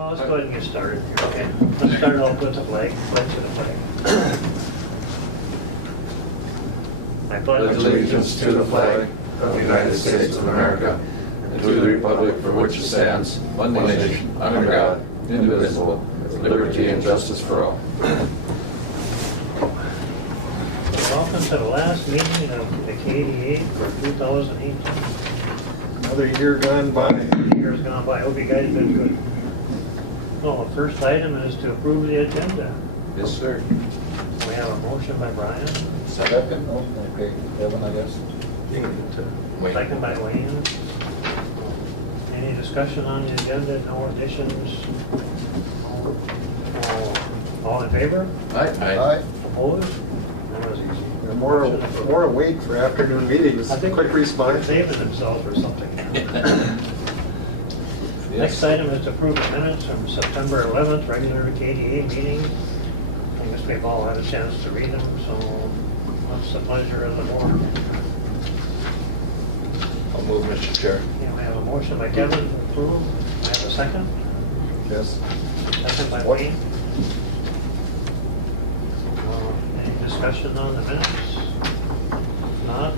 Well, let's go ahead and get started here, okay? Let's start off with the flag, pledge to the flag. I Pledge allegiance to the flag of the United States of America and to the republic for which it stands, one nation, under God, indivisible, with liberty and justice for all. Welcome to the last meeting of the KDA for 2018. Another year gone by. Years gone by. I hope you guys been good. Well, the first item is to approve the agenda. Yes, sir. We have a motion by Brian, Second, oh, okay, Kevin, I guess. second by Wayne. Any discussion on the agenda? No additions? All in favor? Aye. Opposed? That was easy. They're more awake for afternoon meetings. I think Quick they're response. saving themselves for something. Next item is to approve the minutes from September 11th, regular KDA meeting. I guess we've all had a chance to read them, so what's the pleasure of the board? I'll move, Mr. Chair. Yeah, we have a motion by Kevin to approve. I have a second. Yes. Second by Wayne. Any discussion on the minutes? Not?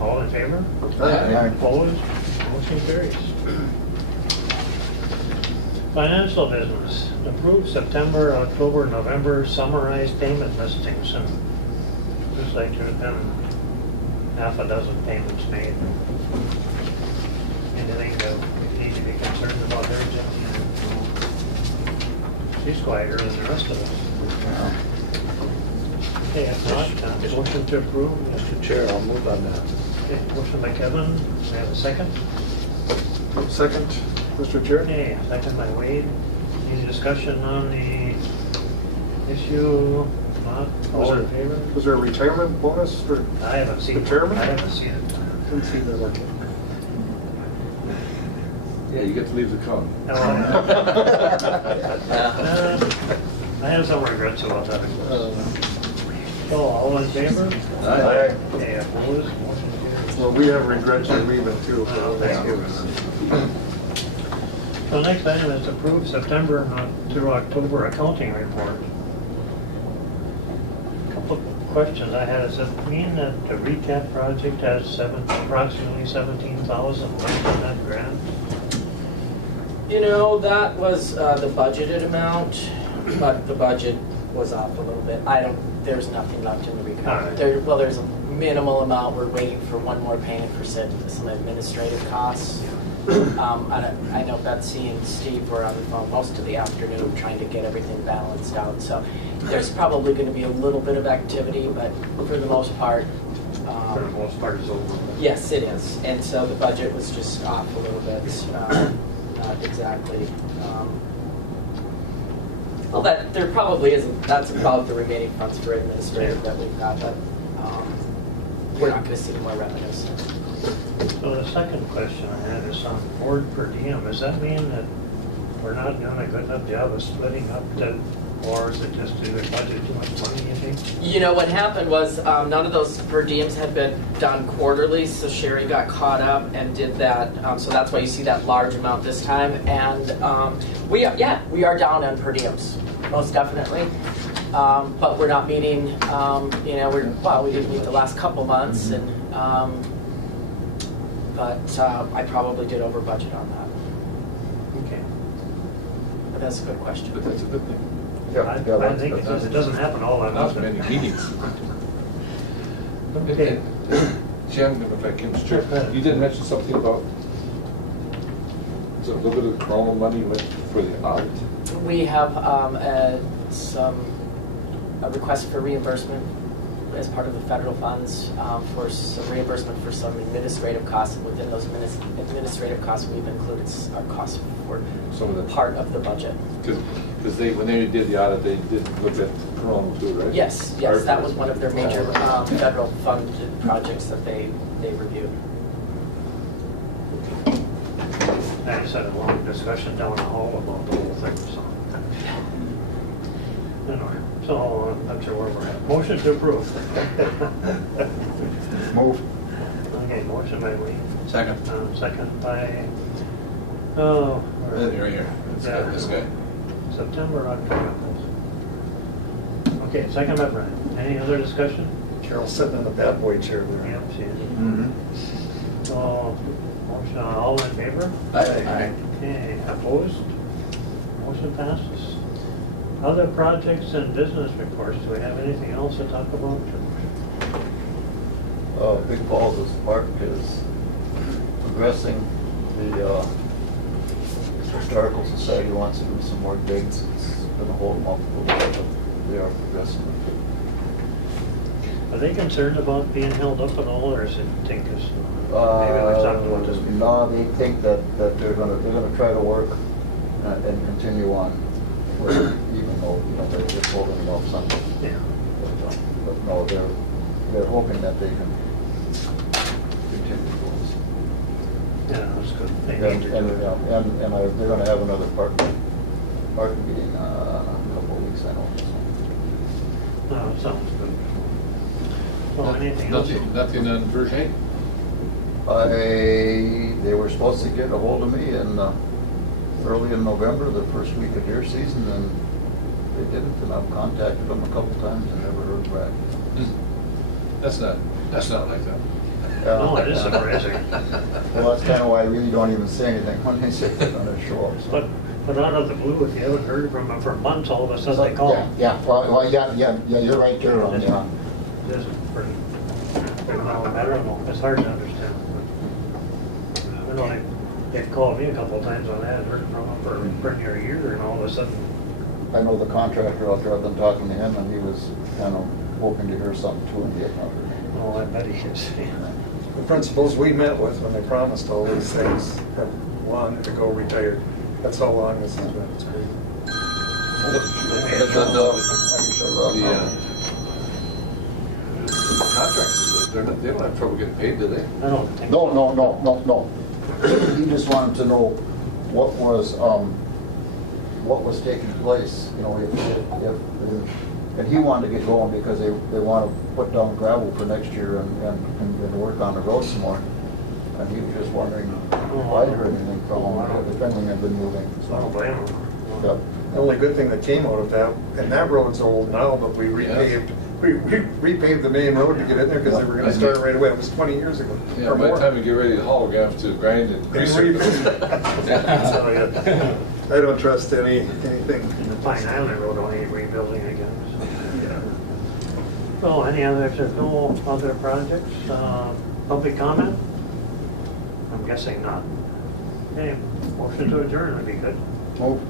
All in favor? Aye. Opposed? Motion carries. Financial business. Approved September, October, November summarized payment listings, and looks like there's been half a dozen payments made. Anything that we need to be concerned about there, Jim? She's quieter than the rest of us. Okay, if not, motion to approve. Mr. Chair, I'll move on that. Okay, motion by Kevin. We have a second. Second, Mr. Chair. Okay, second by Wade. Any discussion on the issue? Not, all in favor? Was there a retirement bonus for? I haven't seen it. The chairman? I haven't seen it. Didn't see that one. Yeah, you get to leave the cone. No, I have some regrets about that. So, all in favor? Aye. Okay, opposed? Motion carries. Well, we have regrets of leaving too. Thank you. So next item is approve September through October accounting report. Couple of questions I had. Does it mean that the recap project has approximately 17,000 left in that grant? You know, that was the budgeted amount, but the budget was off a little bit. There's nothing left in the All recap. right. There's a minimal amount. We're waiting for one more payment for some administrative costs. I know Betsy and Steve were on the phone most of the afternoon trying to get everything balanced out. So there's probably going to be a little bit of activity, but for the most part, For the most part, it's over. yes, it is. And so the budget was just off a little bit, not exactly. Well, there probably isn't. That's about the remaining funds for administrative that we've got, but we're not going to see more revenues. So the second question I had is on board per diem. Does that mean that we're not doing a good enough job of splitting up the, or is it just do we budget too much money, you think? You know, what happened was none of those per diems had been done quarterly, so Sherry got caught up and did that. So that's why you see that large amount this time. And we are down on per diems, most definitely. But we're not meeting, you know, we didn't meet the last couple months, and but I probably did over budget on that. Okay. But that's a good question. But that's a good thing. I think it doesn't happen all that Not often. many meetings. Okay. Jim, if I can, Sure, go ahead. you did mention something about so a little bit of the Corona money went for the audit. We have a request for reimbursement as part of the federal funds for some reimbursement for some administrative costs, and within those administrative costs, we've included our costs for Some of the part of the budget. Because when they did the audit, they did look at Corona too, right? Yes, that was one of their major federal funded projects that they reviewed. I just had a long discussion down the hall about the whole thing, so. Anyway, so I'm not sure where we're at. Motion to approve. Move. Okay, motion by Wayne. Second. Second by, oh, Right here. This guy. September, October. Okay, second by Brian. Any other discussion? Carol's sitting in the bad boy chair there. Yep, see it. Mhm. So, motion, all in favor? Aye. Okay, opposed? Motion passes. Other projects and business reports, do we have anything else to talk about? Big Falls Park is progressing. The Historical Society wants to do some more digs. It's gonna hold them up a little bit, but they are progressing. Are they concerned about being held up at all, or is it think it's, maybe we've talked about this before? No, they think that they're gonna try to work and continue on, even though, they're just holding them up something. Yeah. But no, they're hoping that they can continue those. Yeah, that's good. They And, need to do it. they're gonna have another park meeting in a couple of weeks, I know. So. No, it sounds good. Well, anything else? Nothing on Verge? They were supposed to get a hold of me early in November, the first week of deer season, and they didn't, and I've contacted them a couple times and never heard back. That's not like that. No, it is surprising. Well, that's kind of why I really don't even say anything when they say they're gonna show up. so. But out of the blue, if you haven't heard from them for months, all of a sudden they call. Yeah, well, yeah, you're right there on, yeah. It is pretty, I don't know, it's hard to understand. I know they've called me a couple of times on that, heard from them for pretty near a year, and all of a sudden, I know the contractor out there, I've been talking to him, and he was kind of hoping to hear something too, and he had not heard anything. oh, I bet he is. The principals we met with when they promised all these things have wanted to go retired. That's how long this has been. It's crazy. I can shut it off. The contractors, they don't have trouble getting paid, do they? I don't think. No. He just wanted to know what was taking place, and he wanted to get going because they want to put down gravel for next year and work on the road some more. And he was just wondering why I heard anything from him, if anything had been moving. I don't blame him. Yep. The only good thing that came out of that, and that road's old now, but we repaved the main road to get in there because they were gonna start right away. It was 20 years ago. Yeah, or by the more. time you get ready to haul, we're gonna have to grind and grease it. So, yeah, I don't trust anything. The Pine Island Road only rebuilding again. So any other, if there's no other projects, public comment? I'm guessing not. Okay, motion to adjourn would be good. Move.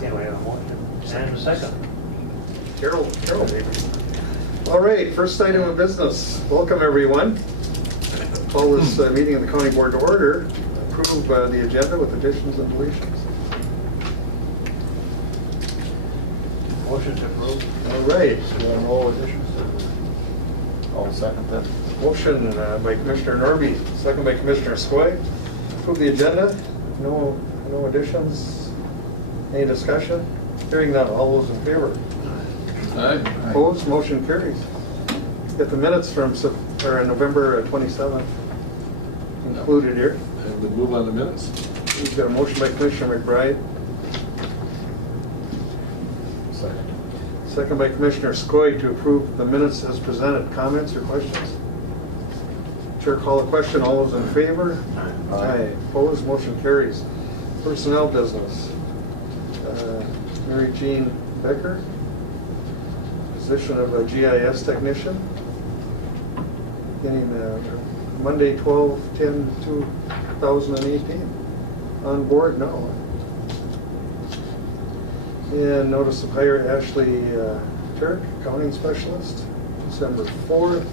Yeah, we have a motion. And a second. Carol, maybe. All right, first item of business. Welcome, everyone. Call this meeting of the county board to order. Approve the agenda with additions and deletions. Motion to approve. All right, There are no additions? I'll second that. motion by Commissioner Norby, second by Commissioner Skoye. Approve the agenda. No additions. Any discussion? Hearing none. All those in favor? Aye. Opposed? Motion carries. Get the minutes from November 27th included here. And we move on the minutes? We've got a motion by Commissioner McBride, Second. second by Commissioner Skoye to approve the minutes as presented. Comments or questions? Chair call a question. All those in favor? Aye. Opposed? Motion carries. Personnel business. Mary Jean Becker, position of a GIS technician. Beginning Monday, 12/10/2018. On board? No. And notice of hire Ashley Turk, accounting specialist, December 4th.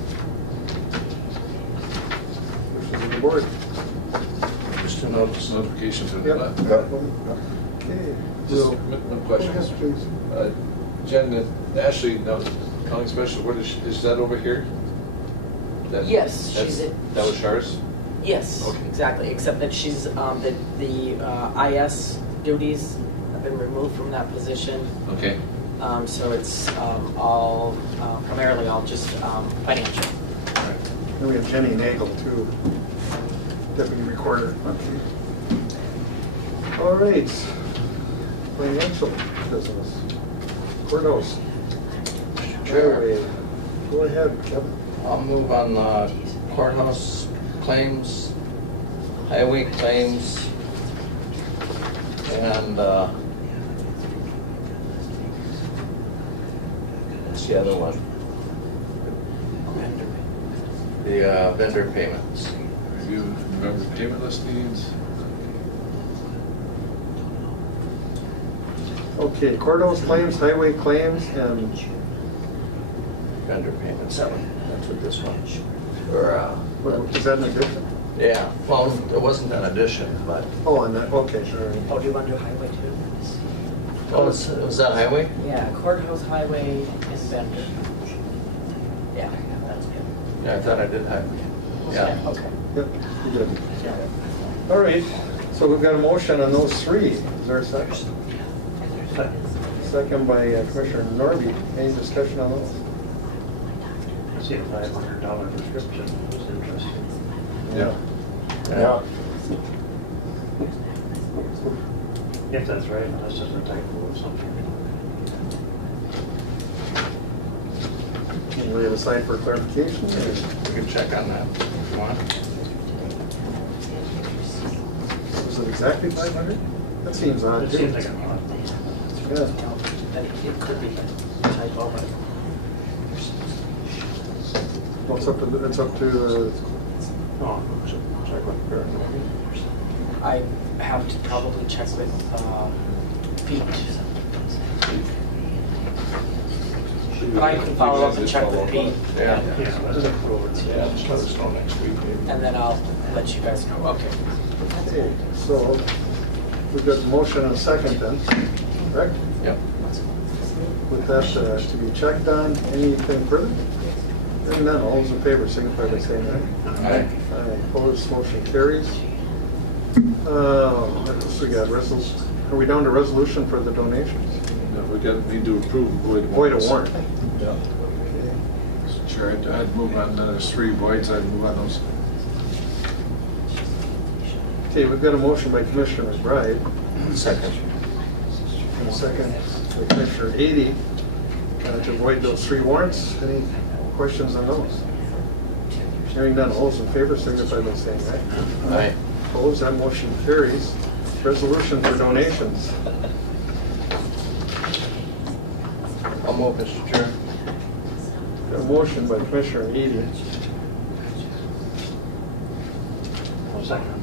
Wishes of the board. Just a notification to the Yep. left. Yep. Okay. Just We'll- one question. Yes, please. Jen, Ashley, now, county special, what is that over here? That- Yes, that's- she's That was ours? Yes, Okay. exactly, except that she's, the IS duties have been removed from that position. Okay. So it's all, primarily all just financial. And we have Jenny Nagel too, deputy recorder. Okay. All right. financial business. Courthouse. Highway. Go ahead, Kevin. I'll move on the courthouse claims, highway claims, and, what's the other one? The vendor payments. Review November payment listings. Okay, courthouse claims, highway claims, and Vendor payments, that's what this one. Or, what, is that an addition? yeah, well, it wasn't an addition, but, Oh, and that, okay, sure. Oh, do you want to do highway too? oh, was that highway? Yeah, courthouse, highway, and vendor. Yeah, that's good. Yeah, I thought I did highway. Yeah. Okay. Yep, you did. All right, so we've got a motion on those three. Is there a second? Second by Commissioner Norby. Any discussion on those? I see a $500 prescription, it was interesting. Yeah. Yeah. If that's right, unless there's a typo or something. Can we have a sign for clarification? We can check on that if you want. Was it exactly 500? That seems odd It too. seems like a lot. Yeah. Then it could be a typo, but Well, it's up to, Oh, check with Barrett. I have to probably check with Pete. But I can follow up and check with Pete. Yeah. Yeah, let's look forward to Yeah, it. just let us know next week maybe. And then I'll let you guys know. Okay. okay, so we've got a motion and a second then, correct? Yep. With that to be checked on, anything further? Hearing none, all those in favor signify by saying aye. Aye. Aye, opposed, motion carries. What else we got? Are we down to resolution for the donations? No, we need to approve void Void warrants. a warrant. Yeah. Okay. Sure, I'd move on, there's three voids, I'd move on those. Okay, we've got a motion by Commissioner McBride, Second. and a second by Commissioner Ady to void those three warrants. Any questions on those? Hearing none, all those in favor signify by saying aye. Aye. Opposed, that motion carries. Resolution for donations. I'll move, Mr. Chair. Got a motion by Commissioner Edy, One second.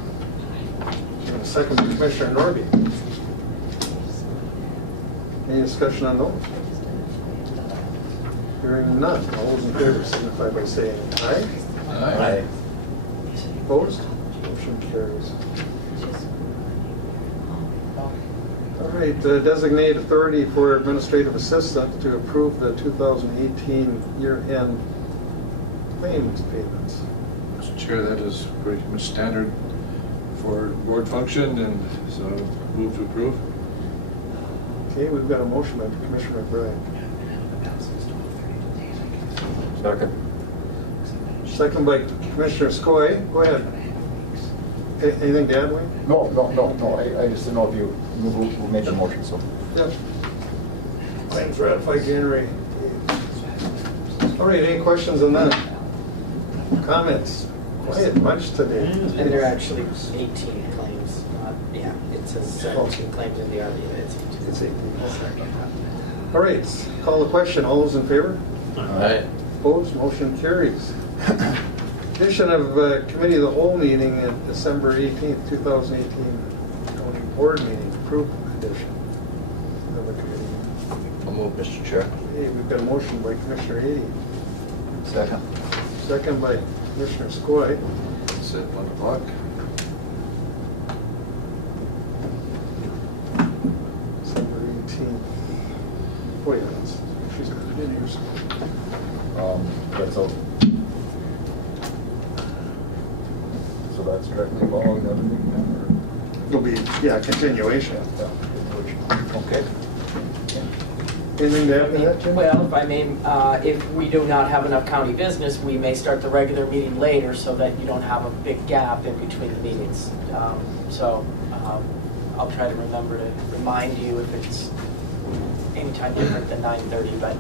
and a second by Commissioner Norby. Any discussion on those? Hearing none, all those in favor signify by saying aye. Aye. Opposed? Motion carries. All right, designate authority for administrative assistant to approve the 2018 year-end claims payments. Mr. Chair, that is pretty much standard for board function, and so move to approve. Okay, we've got a motion by Commissioner McBride. Second. Second by Commissioner Skoye. Go ahead. Anything to add, Wayne? No, I just didn't know if you who made the motion, so. Yep. Claims ratified January 8th. All right, any questions on that? Comments? Quiet bunch today. And there are actually 18 claims. Yeah, it says 17 claims in the RDA. It's 18. All right, call the question. All those in favor? Aye. Opposed? Motion carries. Addition of Committee of the Whole meeting at December 18th, 2018, County Board meeting, approved addition of the committee. I'll move, Mr. Chair. Okay, we've got a motion by Commissioner Ady, Second. second by Commissioner Skoye. It's at 1 o'clock. December 18th. Wait, she's got it in here somewhere. That's all. So that's directly following everything then, It'll be, yeah, continuation. or? Yeah. Okay. Anything to add to that, Jim? Well, if I may, if we do not have enough county business, we may start the regular meeting later so that you don't have a big gap in between the meetings. I'll try to remember to remind you if it's anytime different than 9:30, but,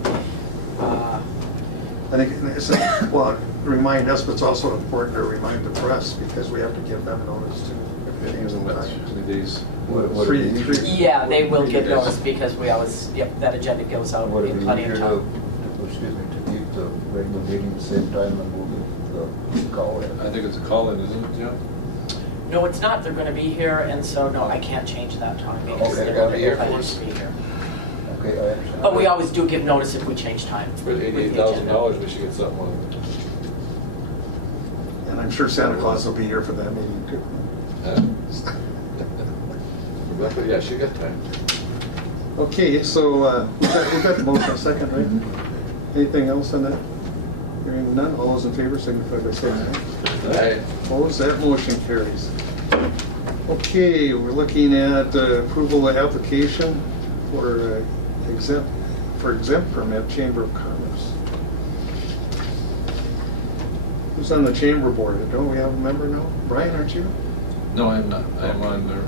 I think it's, well, remind us, but it's also important to remind the press because we have to give them notice too. If it is in What, time. 20 days? Would Three- it be three- easier- yeah, they will get Yes. notice because we always, yep, that agenda goes out Would it in be plenty of easier time. to, excuse me, to keep the regular meeting at the same time and move the call in? I think it's a call-in, isn't it, Jim? No, it's not, they're gonna be here, and so, no, I can't change that time because Okay, they're gotta gonna be here planning for us. to be here. Okay, I understand. But we always do give notice if we change time. For with the $88,000, agenda. we should get something on it. And I'm sure Santa Claus will be here for that meeting too. Rebecca, yeah, she got time. Okay, so we've got the motion second, right? Anything else on that? Hearing none, all those in favor signify by saying aye. Aye. Opposed, that motion carries. Okay, we're looking at approval of application for exempt permit, Chamber of Commerce. Who's on the Chamber Board? Don't we have a member now? Brian, aren't you? No, I'm not. I'm on the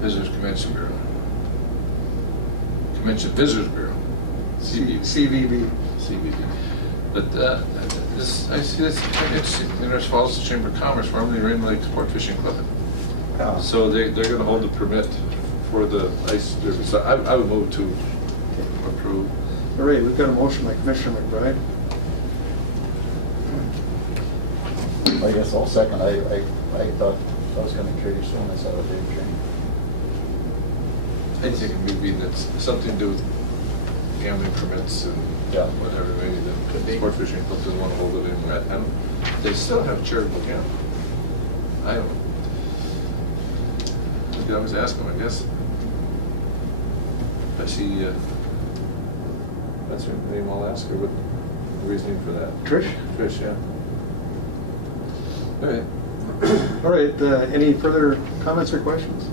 Visitors Convention Bureau. Convention Visitors Bureau. CVB. CBD. But this, I see this interesting. Mineral Falls Chamber of Commerce, formerly Rain Lake Sport Fishing Club. Yeah. So they're going to hold the permit for the ice derby. So I would move to approve. All right, we've got a motion by Commissioner McBride. I guess I'll second. I thought I was gonna carry soon, I saw a big train. I think it would be that's something to do with gambling permits and Yeah. whatever. Maybe the Sport Fishing Club doesn't want to hold it in Red Hen. They still have charitable gambling. I don't know. You could always ask them, I guess. I see, that's her name, I'll ask her what the reasoning for that. Trish? Trish, yeah. All right. All right, any further comments or questions?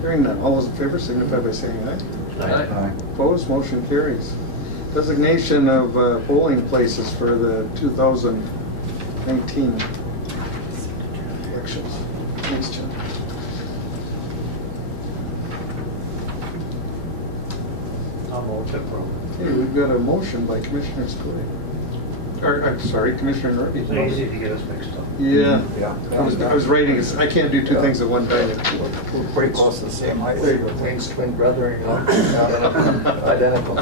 Hearing none, all those in favor signify by saying aye. Aye. Opposed, motion carries. Designation of polling places for the 2019 elections. Thanks, Jim. I'll move to approve. Okay, we've got a motion by Commissioner Schooley. Or, I'm sorry, Commissioner Norby. It's easy to get us mixed up. Yeah, Yeah. I was writing, I can't do two things at one time. We're pretty close to the same height. There you go. Wayne's twin brother, you know, identical.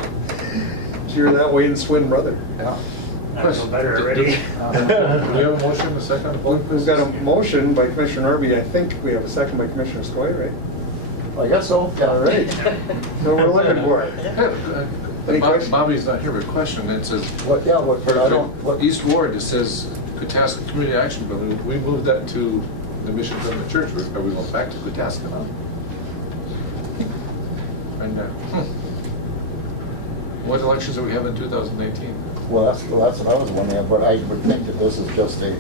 You're that Wayne's twin brother. Yeah. I feel better already. Do we have a motion, a second? We've got a motion by Commissioner Norby. I think we have a second by Commissioner Skoye, right? I guess so. All right. So we're looking for it. Any questions? Bobby's not here, but question, it says, What, yeah, what, I don't, what, East Ward, it says Kutaska Community Action Building. We moved that to the Mission from the church. Are we going back to Kutaska now? And, what elections do we have in 2019? well, that's what I was wondering, but I would think that this is just a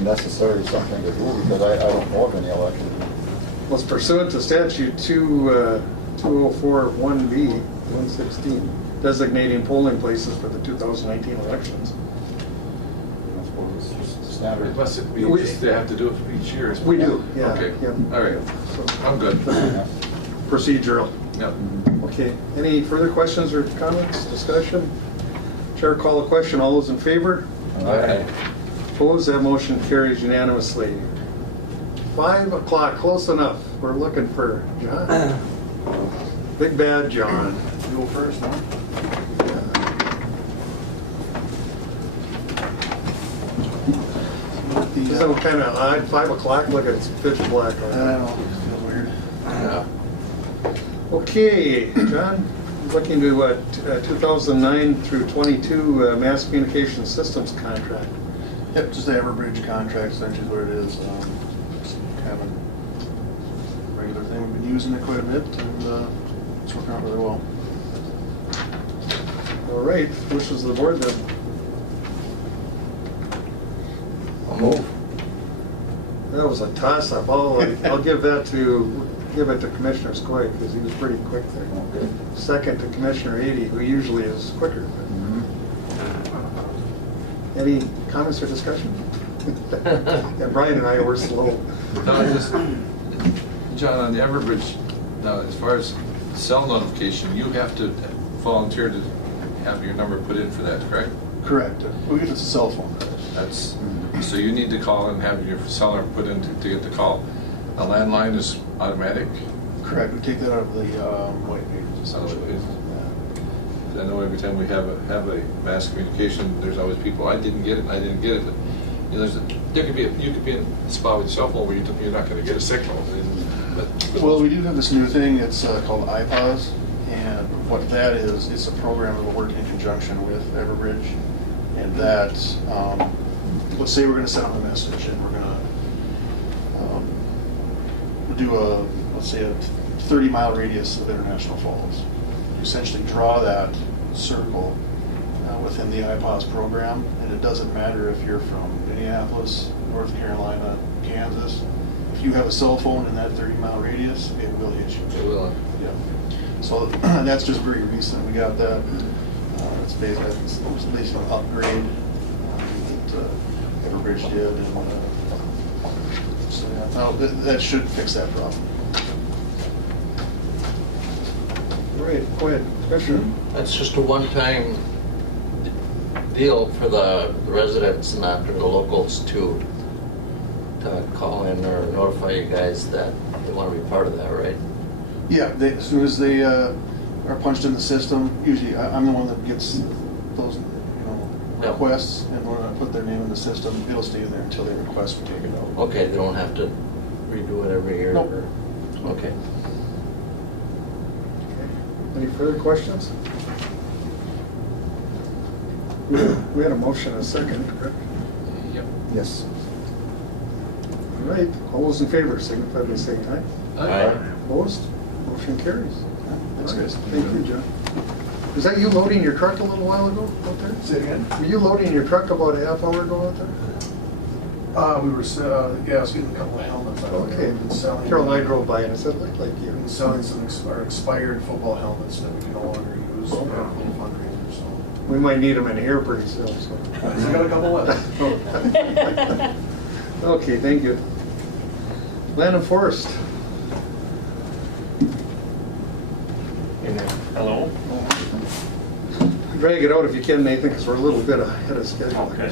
necessary something to do, because I don't know of any election. Well, it's pursuant to statute 2041B, 116, designating polling places for the 2019 elections. I suppose it's just standard. Unless it be, We- just they have to do it for each year. We do, yeah. Okay, yeah. all right, So, I'm good. procedural. Yep. Okay, any further questions or comments, discussion? Chair call a question, all those in favor? Aye. Opposed, that motion carries unanimously. 5 o'clock, close enough. We're looking for John. Big bad John. You go first, huh? Isn't that kind of odd, 5 o'clock, look, it's pitch black. I know, it feels weird. Yeah. Okay, John, looking to 2009 through 22 mass communication systems contract. Yep, just the Everbridge contract, essentially is what it is. Just kind of a regular thing. We've been using it quite a bit, and it's working out really well. All right, wishes of the board then. I'll move. That was a toss-up. I'll give it to Commissioner Skoye because he was pretty quick there. Okay. Second to Commissioner Ady, who usually is quicker. Mhm. Any comments or discussion? Yeah, Brian and I were slow. No, I just, John, on the Everbridge, now, as far as cell notification, you have to volunteer to have your number put in for that, correct? Correct. Well, if it's a cell phone. That's, so you need to call and have your cell number put in to get the call. A landline is automatic? Correct. We take that out of the white pages, essentially. pages. I know every time we have a mass communication, there's always people, I didn't get it, and I didn't get it. But, you know, you could be in a spot with your cell phone where you're not going to get a signal. Well, we do have this new thing. It's called iPause, and what that is, it's a program that will work in conjunction with Everbridge, and that, let's say we're going to send out a message, and we're going to do let's say a 30-mile radius of International Falls. You essentially draw that circle within the iPause program, and it doesn't matter if you're from Minneapolis, North Carolina, Kansas. If you have a cell phone in that 30-mile radius, it will hit you. It will. Yeah. So that's just very recent. We got that. It's basically an upgrade that Everbridge did, and so yeah, now that should fix that problem. All right, go ahead, Commissioner. That's just a one-time deal for the residents and not for the locals to call in or notify you guys that they want to be part of that, right? Yeah, as soon as they are punched in the system, usually I'm the one that gets those, Yep. requests, and when I put their name in the system, it'll stay there until they request we take it out. Okay, they don't have to redo it every year? Nope. or- Okay. Any further questions? We had a motion and a second, correct? Yep. Yes. All right, all those in favor signify by saying aye. Aye. Opposed? Motion carries. Thanks, guys. Thank you, John. Was that you loading your truck a little while ago out there? Say it again? Were you loading your truck about a half hour ago out there? We were, yeah, I was getting a couple of helmets. Okay. Been selling. Carol and I drove by and it said, it looked like you. Been selling some expired football helmets that we can no longer use. Oh. We got a little fundraiser, so. We might need them in here pretty soon, so. I got a couple left. Okay, thank you. Land and Forest. Hello? Drag it out if you can, Nathan, because we're a little bit ahead of schedule. Okay.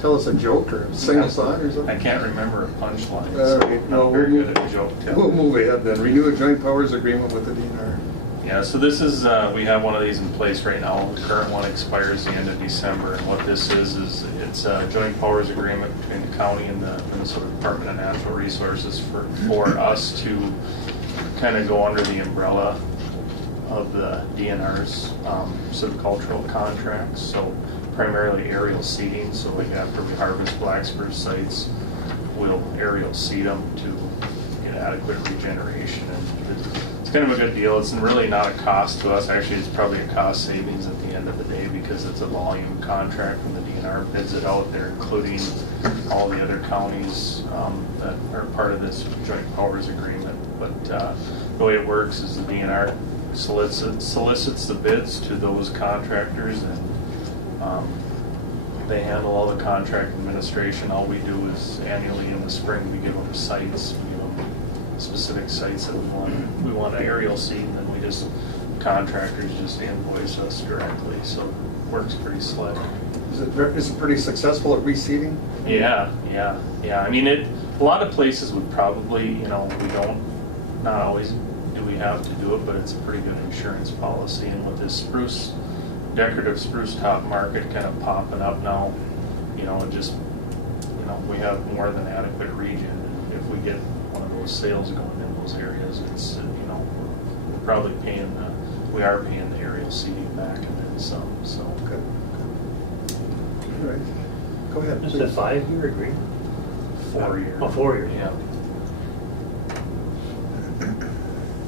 Tell us a joke or sing a song or something. I can't remember a punchline, All so right, no, I'm very we'll good at joke We'll telling. move ahead then. Renew a joint powers agreement with the DNR. Yeah, so this is, we have one of these in place right now. The current one expires the end of December, and what this is it's a joint powers agreement between the county and the Minnesota Department of Natural Resources for us to kind of go under the umbrella of the DNR's silvicultural contracts, so primarily aerial seeding. So like after we harvest black spruce sites, we'll aerial seed them to get adequate regeneration. And it's kind of a good deal. It's really not a cost to us. Actually, it's probably a cost savings at the end of the day because it's a volume contract when the DNR bids it out. They're including all the other counties that are part of this joint powers agreement. But the way it works is the DNR solicits the bids to those contractors, and they handle all the contract administration. All we do is annually in the spring we give them sites, we give them specific sites that we want aerial seed, and then contractors just invoice us directly, so it works pretty slick. Is it pretty successful at reseeding? Yeah. I mean, a lot of places would probably, not always do we have to do it, but it's a pretty good insurance policy. And with this decorative spruce top market kind of popping up now, we have more than adequate region. And if we get one of those sales going in those areas, it's, we're probably we are paying the aerial seeding back and then some, so. Good. All right. Go ahead. Is it a 5-year agreement? 4 years. Oh, 4 years. Yeah.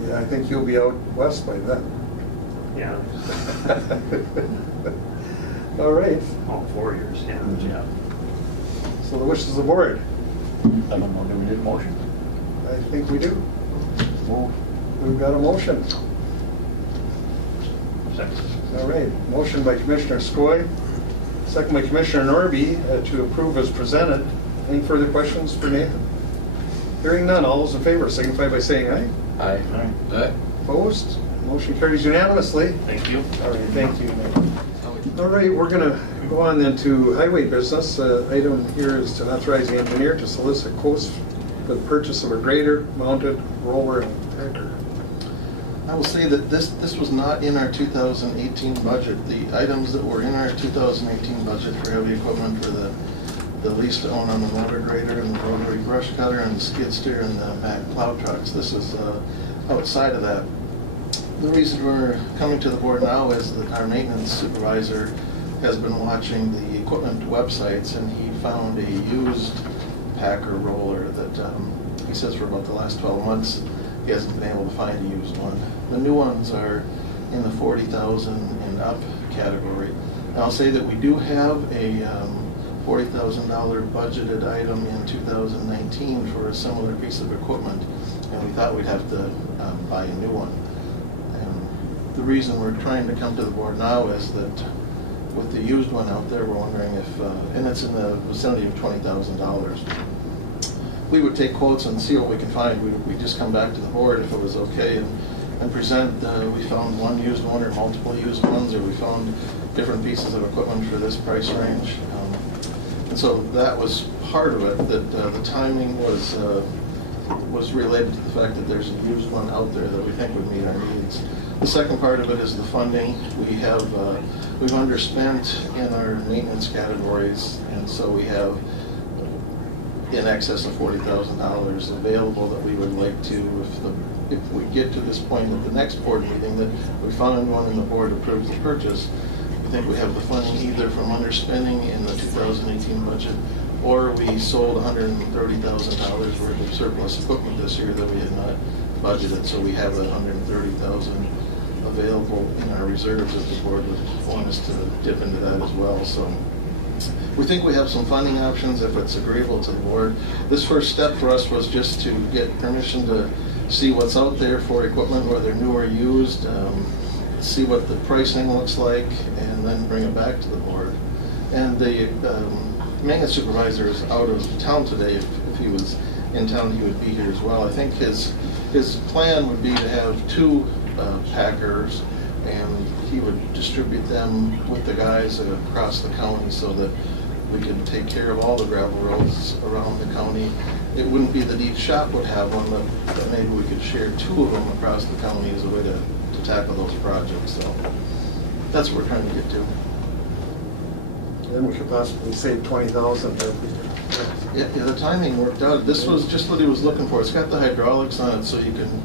Yeah, I think you'll be out west by then. Yeah. All right. Oh, 4 years, yeah. Yeah. So the wishes of the board. I don't know, do we need a motion? I think we do. Move. We've got a motion. Second. All right. Motion by Commissioner Skoye, second by Commissioner Norby to approve as presented. Any further questions for Nathan? Hearing none, all those in favor signify by saying aye. Aye. Aye. Opposed? Motion carries unanimously. Thank you. All right, thank you. All right, we're going to go on then to highway business. Item here is to authorize the engineer to solicit quotes for the purchase of a grader, mounted roller, and packer. I will say that this was not in our 2018 budget. The items that were in our 2018 budget for heavy equipment were the lease to own on the motor grader and the rotary brush cutter and the skid steer and the Mack plow trucks. This is outside of that. The reason we're coming to the board now is that our maintenance supervisor has been watching the equipment websites, and he found a used packer roller that he says for about the last 12 months he hasn't been able to find a used one. The new ones are in the 40,000 and up category. And I'll say that we do have a $40,000 budgeted item in 2019 for a similar piece of equipment, and we thought we'd have to buy a new one. And the reason we're trying to come to the board now is that with the used one out there, we're wondering if, and it's in the vicinity of $20,000. We would take quotes and see what we can find. We'd just come back to the board if it was okay and present, we found one used one or multiple used ones, or we found different pieces of equipment for this price range. And so that was part of it, that the timing was related to the fact that there's a used one out there that we think would meet our needs. The second part of it is the funding. We've underspent in our maintenance categories, and so we have in excess of $40,000 available that we would like to, if we get to this point at the next board meeting that we found one and the board approves the purchase, I think we have the funding either from underspending in the 2018 budget, or we sold $130,000 worth of surplus equipment this year that we had not budgeted, so we have $130,000 available in our reserves if the board would want us to dip into that as well. So we think we have some funding options if it's agreeable to the board. This first step for us was just to get permission to see what's out there for equipment, whether new or used, see what the pricing looks like, and then bring it back to the board. And the maintenance supervisor is out of town today. If he was in town, he would be here as well. I think his plan would be to have two packers, and he would distribute them with the guys across the county so that we could take care of all the gravel roads around the county. It wouldn't be that each shop would have one, but maybe we could share two of them across the county as a way to tackle those projects. So that's what we're trying to get to. Then we could possibly save $20,000 there. Yeah, the timing worked out. This was just what he was looking for. It's got the hydraulics on it, so you can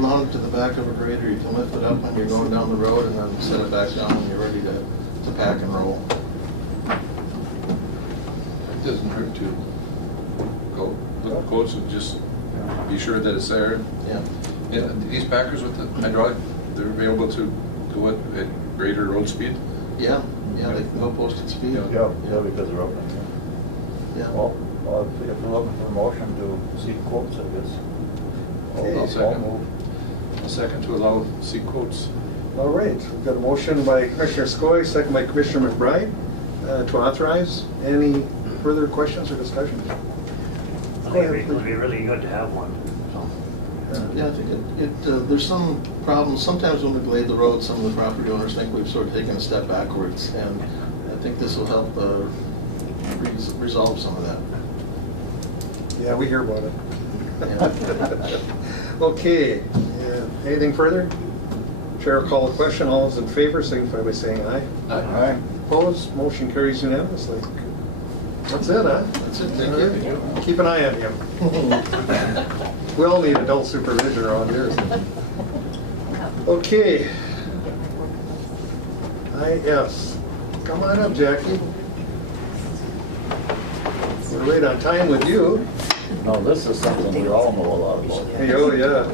mount it to the back of a grader. You can lift it up when you're going down the road, and then set it back down when you're ready to pack and roll. It doesn't hurt to go look at quotes and just be sure that it's there. Yeah. Yeah, these packers with the hydraulic, they're available to go at greater road speed? Yeah, they can go posted speed. Yeah. Yeah, because they're open. Yeah. Well, if you're looking for a motion to seek quotes, I guess. I'll second. A second to allow seek quotes. All right, we've got a motion by Commissioner Skoye, second by Commissioner McBride to authorize. Any further questions or discussion? I think it would be really good to have one. Yeah, I think there's some problems. Sometimes when we blade the road, some of the property owners think we've sort of taken a step backwards, and I think this will help resolve some of that. Yeah, we hear about it. Yeah. Okay, anything further? Chair will call the question. All those in favor signify by saying aye. Aye. Opposed? Motion carries unanimously. That's it, huh? That's it, thank you. Keep an eye on him. We all need adult supervision around here. Okay. IS. Come on up, Jackie. We're right on time with you. No, this is something we all know a lot about. Hey, oh, yeah.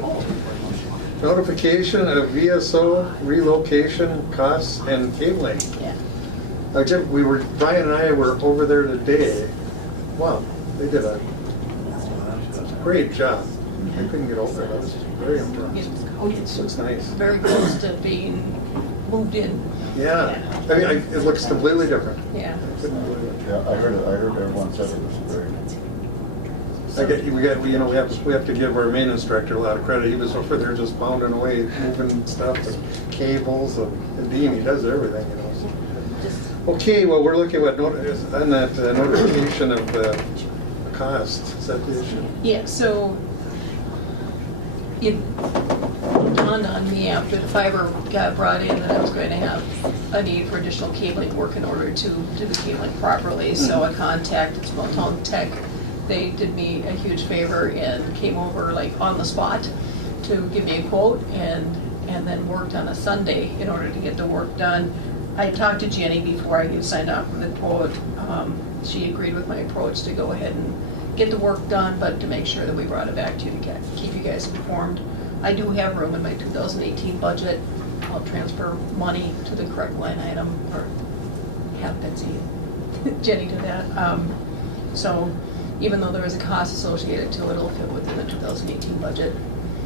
Notification of VSO relocation costs and cabling. Yeah. Brian and I were over there today. Wow, they did a great job. I couldn't get over it. I was very impressed. It's Looks nice. very close to being moved in. Yeah, I mean, it looks completely different. Yeah. I couldn't believe it. Yeah, I heard everyone said it was very. We have to give our maintenance director a lot of credit. He was over there just pounding away, moving stuff, and cables, and beam. He does everything, you know. Okay, well, we're looking at on that notification of the cost. Is that the issue? Yeah, so it dawned on me after the fiber got brought in that I was going to have a need for additional cabling work in order to do the cabling properly. So I contacted Small Town Tech. They did me a huge favor and came over like on the spot to give me a quote and then worked on a Sunday in order to get the work done. I talked to Jenny before I signed off with the quote. She agreed with my approach to go ahead and get the work done, but to make sure that we brought it back to you to keep you guys informed. I do have room in my 2018 budget. I'll transfer money to the correct line item, or have Betsy, Jenny do that. So even though there is a cost associated to it, it'll fit within the 2018 budget.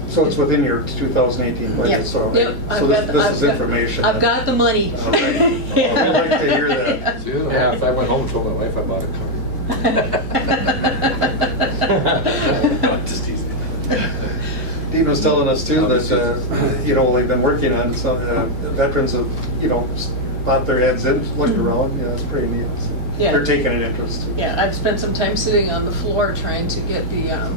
So it's within your 2018 budget, Yep. so, Yep. so this is information. I've got the money. All right. Well, we'd like to hear that. Yeah, if I went home and told my wife I bought a car. Just teasing. Dean was telling us too that, they've been working on some, veterans have, popped their heads in, looked around, it's pretty neat. So Yeah. they're taking an interest. Yeah, I've spent some time sitting on the floor trying to get the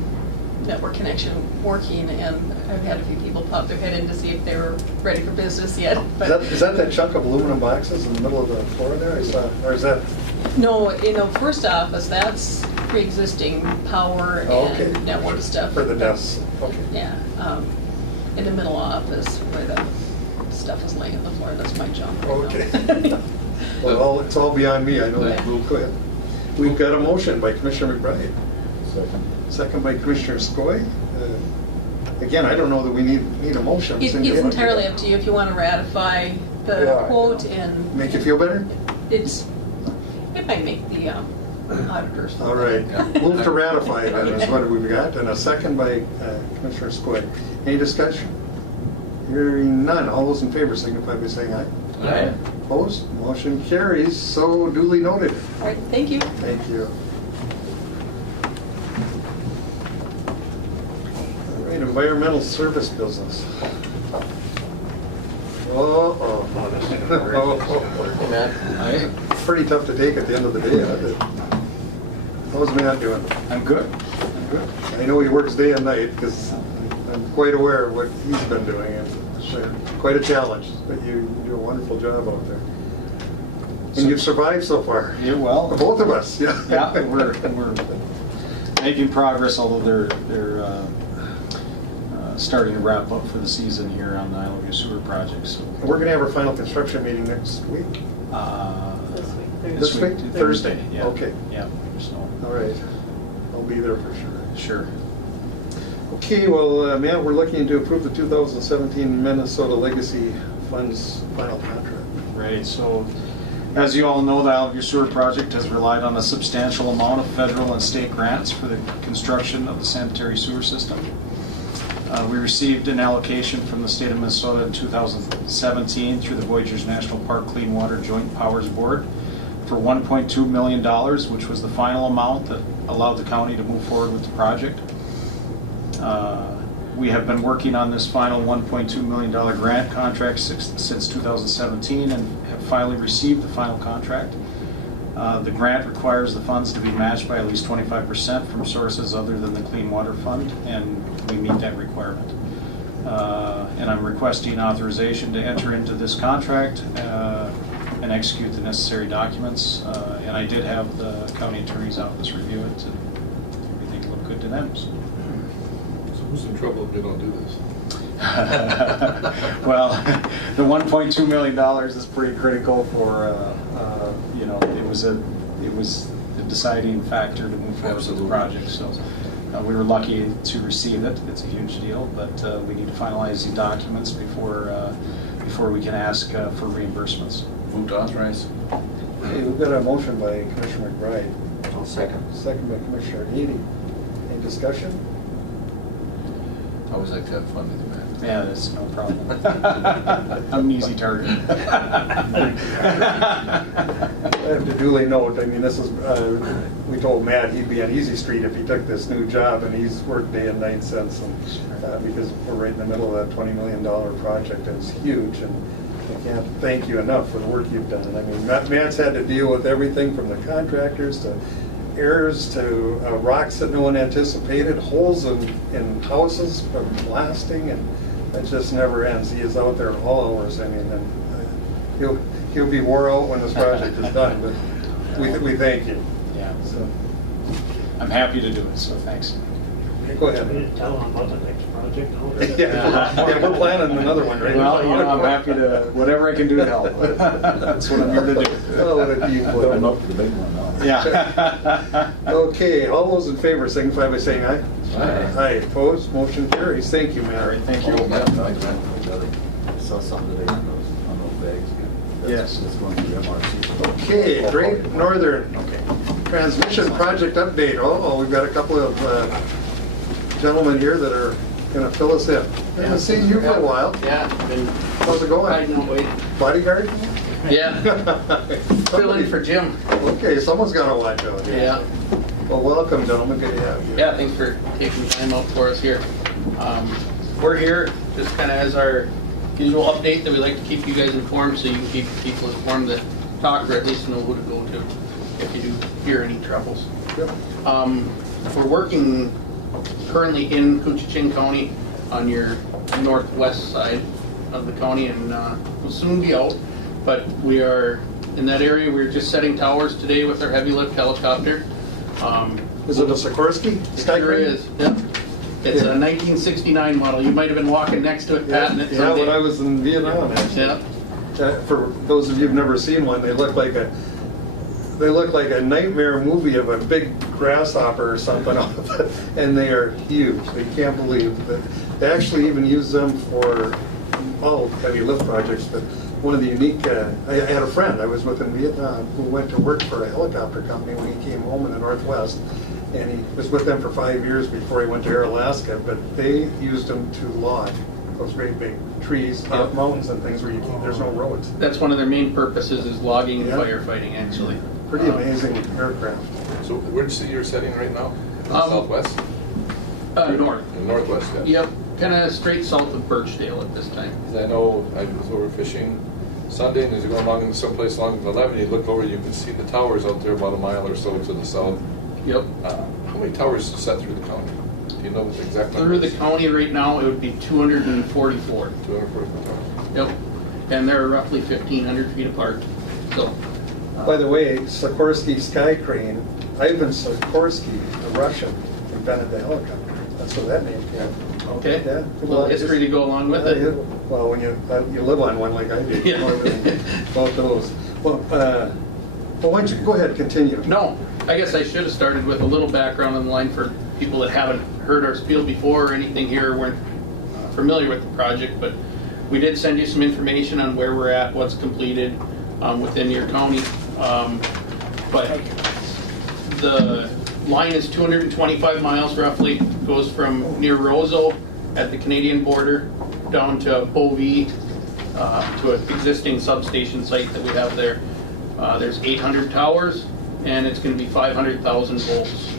network connection working, and I've had a few people pop their head in to see if they were ready for business yet. But Is that chunk of aluminum boxes in the middle of the floor there? I saw, or is that? no, first office, that's pre-existing power Okay. and network stuff. For the desks, okay. Yeah, in the middle office where the stuff is laying on the floor, that's my junk right Okay. now. Well, it's all beyond me, I know that. Yeah. Go ahead. We've got a motion by Commissioner McBride, second by Commissioner Skoye. Again, I don't know that we need a motion. It's entirely up to you if you want to ratify the Yeah. quote and. Make you feel better? It might make the auditors. feel All better. right. Move to ratify then is what we've got, and a second by Commissioner Skoye. Any discussion? Hearing none. All those in favor signify by saying aye. Aye. Opposed? Motion carries, so duly noted. All right, thank you. Thank you. All right, environmental service business. Oh, this is gonna hurt. Hey, Matt. Pretty tough to take at the end of the day, huh? How's Matt doing? I'm good. Good. I know he works day and night because I'm quite aware of what he's been doing. It's quite a challenge, but you do a wonderful job out there. And you've survived so far. Yeah, well. Both of us, yeah. Yeah, we're making progress, although they're starting to wrap up for the season here on the Island View Sewer project. So We're going to have our final construction meeting next week. this week, Thursday. Yeah. Okay. Yeah. So All right. I'll be there for sure. sure. Okay, well, Matt, we're looking to approve the 2017 Minnesota Legacy Funds final contract. Right. So, as you all know, the Island View Sewer project has relied on a substantial amount of federal and state grants for the construction of the sanitary sewer system. We received an allocation from the state of Minnesota in 2017 through the Voyageurs National Park Clean Water Joint Powers Board for $1.2 million, which was the final amount that allowed the county to move forward with the project. We have been working on this final $1.2 million grant contract since 2017 and have finally received the final contract. The grant requires the funds to be matched by at least 25% from sources other than the Clean Water Fund, and we meet that requirement. And I'm requesting authorization to enter into this contract and execute the necessary documents. And I did have the county attorney's office review it, and everything looked good to them. So. So who's in trouble if they don't do this? Well, the $1.2 million is pretty critical for, it was the deciding factor to move forward with the project. So we were lucky to receive it. It's a huge deal, but we need to finalize the documents before we can ask for reimbursements. Move to authorize. Okay, we've got a motion by Commissioner McBride, I'll second. second by Commissioner Healy. Any discussion? I always like to have fun with you, man. Yeah, that's no problem. I'm an easy target. I have to duly note, I mean, this is, we told Matt he'd be on easy street if he took this new job, and he's worked day and night since, and, because we're right in the middle of that $20 million project, and it's huge, and I can't thank you enough for the work you've done. I mean, Matt's had to deal with everything from the contractors to errors to rocks that no one anticipated, holes in houses from blasting, and it just never ends. He is out there all hours. I mean, and he'll be wore out when this project is done, but we thank you. Yeah, So, I'm happy to do it, so thanks. go ahead. We didn't tell them about the next project, no? Yeah, we're planning another one right now. Well, you know, I'm happy to, whatever I can do to help. That's what I'm here to do. Oh, what a team Put player. them up for the big one now. Yeah. Okay, all those in favor signify by saying aye. Aye. Aye, opposed, motion carries. Thank you, All Matt. right, thank you. Oh, yeah, I saw something today on those bags. Yes. It's going to MRC. Okay, Great Northern Okay. Transmission Project Update. Oh, we've got a couple of gentlemen here that are going to fill us in. I haven't seen you for a while. Yeah, been How's it going? hiding out waiting. Bodyguard? Yeah, filling for Jim. Okay, someone's got to watch out. Yeah. Well, welcome, gentlemen. Good to have you. Yeah, thanks for taking time out for us here. We're here just kind of as our usual update that we like to keep you guys informed so you can keep people informed that talk or at least know who to go to if you do hear any troubles. Yep. We're working currently in Coochiching County on your northwest side of the county, and we'll soon be out. But we are in that area. We're just setting towers today with our heavy lift helicopter. Is it a Sikorsky? It sure is. Yep. It's a 1969 model. You might have been walking next to it, patting it Yeah, someday. when I was in Vietnam, actually. Yeah. For those of you who've never seen one, they look like a nightmare movie of a big grasshopper or something, and they are huge. They can't believe that they actually even use them for all heavy lift projects. But one of the unique, I had a friend I was with in Vietnam who went to work for a helicopter company when he came home in the Northwest, and he was with them for 5 years before he went to Air Alaska. But they used them to log those great big trees, top mountains, and things where there's no roads. That's one of their main purposes is logging and Yeah. firefighting, actually. Pretty amazing aircraft. So where do you see you're setting right now? Southwest? North. In Northwest, yeah. Yep, kind of straight south of Birchdale at this time. 'Cause I know I was overfishing Sunday, and as you go along in someplace along the 11, you look over, you can see the towers out there about a mile or so to the south. Yep. How many towers set through the county? Do you know what the exact number Through is? the county right now, it would be 244. 244 towers. Yep. And they're roughly 1,500 feet apart. So, By the way, Sikorsky Sky Crane, Ivan Sikorsky, a Russian, invented the helicopter. That's where that name came from. okay. Yeah. A little history to go along with it. Well, when you live on one like I did, you Yeah. know everything about those. Well, why don't you go ahead, continue. No, I guess I should have started with a little background on the line for people that haven't heard our spiel before or anything here, weren't familiar with the project, but we did send you some information on where we're at, what's completed within your county. But the line is 225 miles roughly, goes from near Roseau at the Canadian border down to Beauvais, to an existing substation site that we have there. There's 800 towers, and it's going to be 500,000 volts.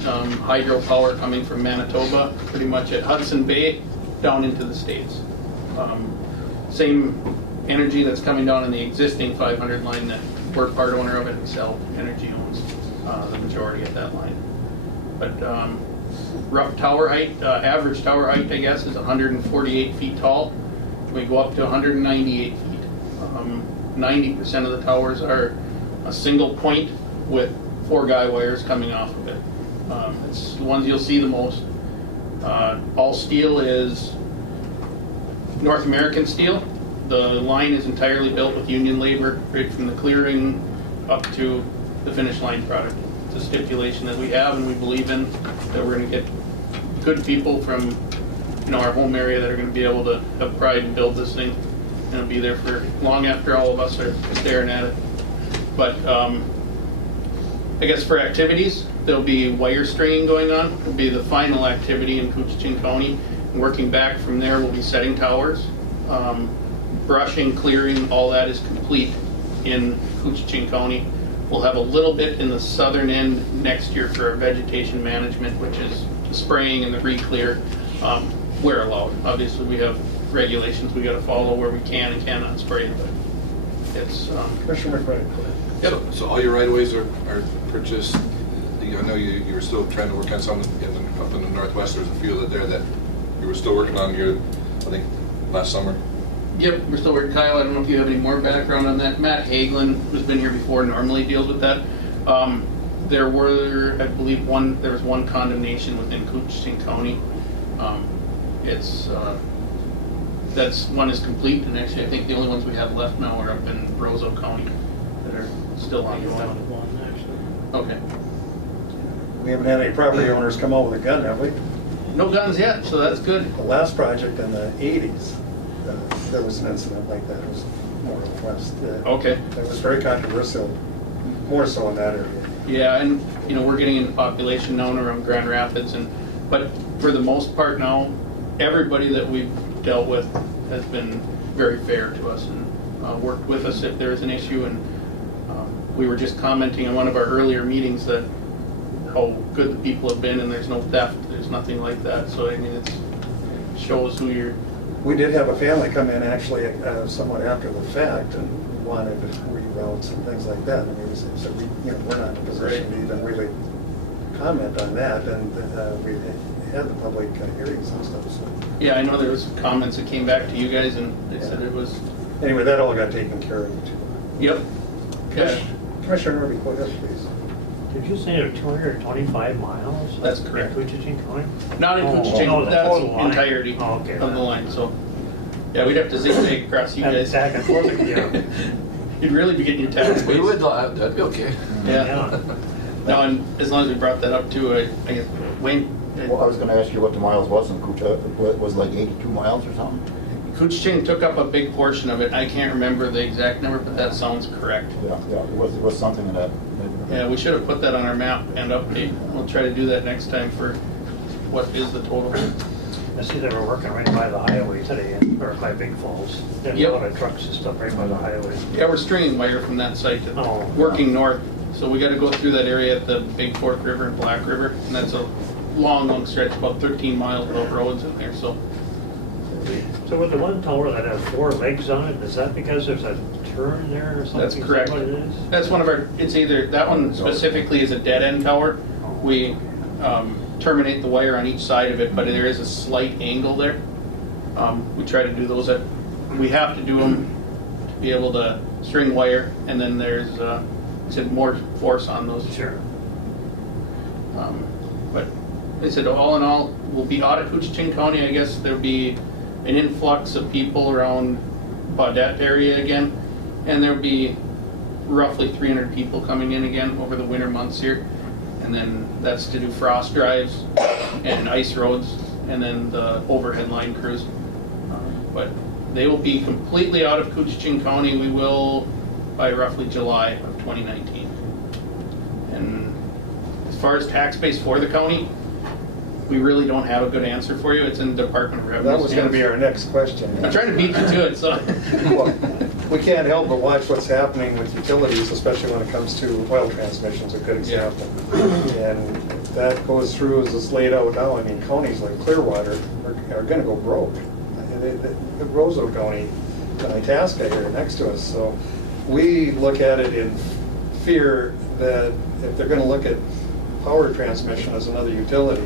Hydropower coming from Manitoba, pretty much at Hudson Bay, down into the States. Same energy that's coming down in the existing 500 line that we're part owner of it, Xcel Energy owns the majority of that line. But rough tower height, average tower height, I guess, is 148 feet tall. We go up to 198 feet. 90% of the towers are a single point with 4 guy wires coming off of it. It's the ones you'll see the most. All steel is North American steel. The line is entirely built with union labor, right from the clearing up to the finish line product. It's a stipulation that we have and we believe in, that we're going to get good people from our home area that are going to be able to have pride and build this thing, and it'll be there for long after all of us are staring at it. But I guess for activities, there'll be wire stringing going on. It'll be the final activity in Coochiching County, Working back from there, we'll be setting towers. Brushing, clearing, all that is complete in Coochiching County. We'll have a little bit in the southern end next year for our vegetation management, which is the spraying and the re-clear where allowed. Obviously, we have regulations we got to follow where we can and cannot spray it, but it's. Commissioner McBride. Yep. So all your right-of-ways are purchased. I know you were still trying to work on some up in the northwest. There's a few that there that you were still working on here, I think, last summer. Yep, we're still working. Kyle, I don't know if you have any more background on that. Matt Hagelin, who's been here before, normally deals with that. There were, I believe, there was one condemnation within Coochiching County. That's one is complete, and actually I think the only ones we have left now are up in Roseau County that are still ongoing. Okay. We haven't had any property owners come out with a gun, have we? No guns yet, so that's good. The last project in the 80s, there was an incident like that. It was more west. Okay. It was very controversial, more so in that area. Yeah, and we're getting into population now around Grand Rapids, but for the most part now, everybody that we've dealt with has been very fair to us and worked with us if there's an issue. And we were just commenting on one of our earlier meetings that how good the people have been, and there's no theft, there's nothing like that. So I mean, it shows who you're. We did have a family come in actually somewhat after the fact and wanted reroutes and things like that. I mean, so we're not in a position to even really comment on that, and we had the public hearings and stuff. So. Yeah, I know there was comments that came back to you guys, and they said it was. Anyway, that all got taken care of too. Yep. Okay. Commissioner Murphy, go ahead, please. Did you say they're 225 miles? That's correct. In Coochiching County? Not in Coochiching, no, the that's whole line. entirety Oh, okay. of the line. So, yeah, we'd have to zigzag across you And guys. back and forth again. You'd really be getting your tax. We would, that'd be okay. Yeah. Now, and as long as we brought that up too, I guess Wayne. Well, I was gonna ask you what the miles was in Coochiching. It was like 82 miles or something? Coochiching took up a big portion of it. I can't remember the exact number, but that sounds correct. Yeah, it was something in that. Yeah, we should have put that on our map and update. We'll try to do that next time for what is the total. I see they were working right by the highway today, or by Big Falls. There's a lot of trucks and stuff right by the highway. Yeah, we're stringing wire from that site, working north. So we got to go through that area at the Big Fork River and Black River, and that's a long stretch, about 13 miles of roads in there. So with the one tower that has 4 legs on it, is that because there's a turn there or something? that's correct. Is that what it is? That's one of our. It's either that one specifically is a dead end tower. We terminate the wire on each side of it, but there is a slight angle there. We try to do those we have to do them to be able to string wire, and then there's more force on those. Sure. But they said all in all, we'll be out of Coochiching County. I guess there'll be an influx of people around Baudette area again, and there'll be roughly 300 people coming in again over the winter months here. And then that's to do frost drives and ice roads, and then the overhead line crews. But they will be completely out of Coochiching County. We will by roughly July of 2019. And as far as tax base for the county, we really don't have a good answer for you. It's in the Department of Revenue. That was going to be our next question. I'm trying to beat you to it, so. Well, we can't help but watch what's happening with utilities, especially when it comes to oil transmissions, a good example. And that goes through as it's laid out now. I mean, counties like Clearwater are going to go broke. The Roseau County, Itasca here next to us. So we look at it in fear that if they're going to look at power transmission as another utility,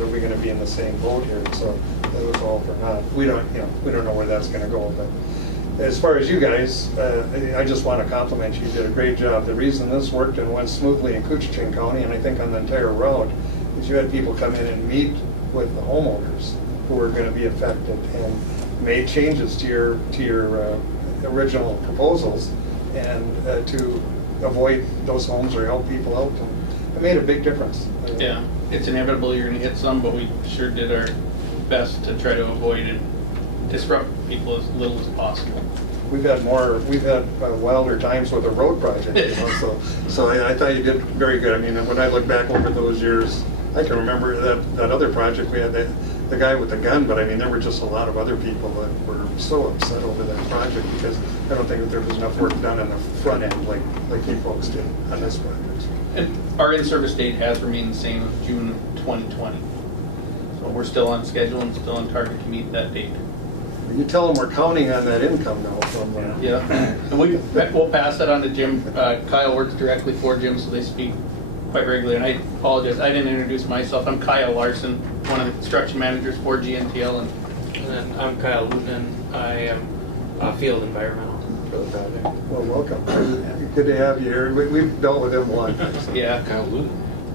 are we going to be in the same boat here? So that was all for naught. We don't know where that's going to go. But as far as you guys, I just want to compliment you. You did a great job. The reason this worked and went smoothly in Coochiching County, and I think on the entire route, is you had people come in and meet with the homeowners who were going to be affected and made changes to your original proposals and to avoid those homes or help people out. And it made a big difference. Yeah, it's inevitable you're going to hit some, but we sure did our best to try to avoid and disrupt people as little as possible. We've had wilder times with the road project, so I thought you did very good. I mean, when I look back over those years, I can remember that other project we had, the guy with the gun, but I mean, there were just a lot of other people that were so upset over that project because I don't think that there was enough work done on the front end like you folks did on this project. And our in-service date has remained the same of June 2020. So we're still on schedule and still on target to meet that date. You tell them we're counting on that income now from. Yeah, and we'll pass that on to Jim. Kyle works directly for Jim, so they speak quite regularly. And I apologize, I didn't introduce myself. I'm Kyle Larson, one of the construction managers for GNTL. And then I'm Kyle Luton. I am field environmental for the project. Well, welcome. Good to have you here. We've dealt with him once. Yeah. Kyle Luton.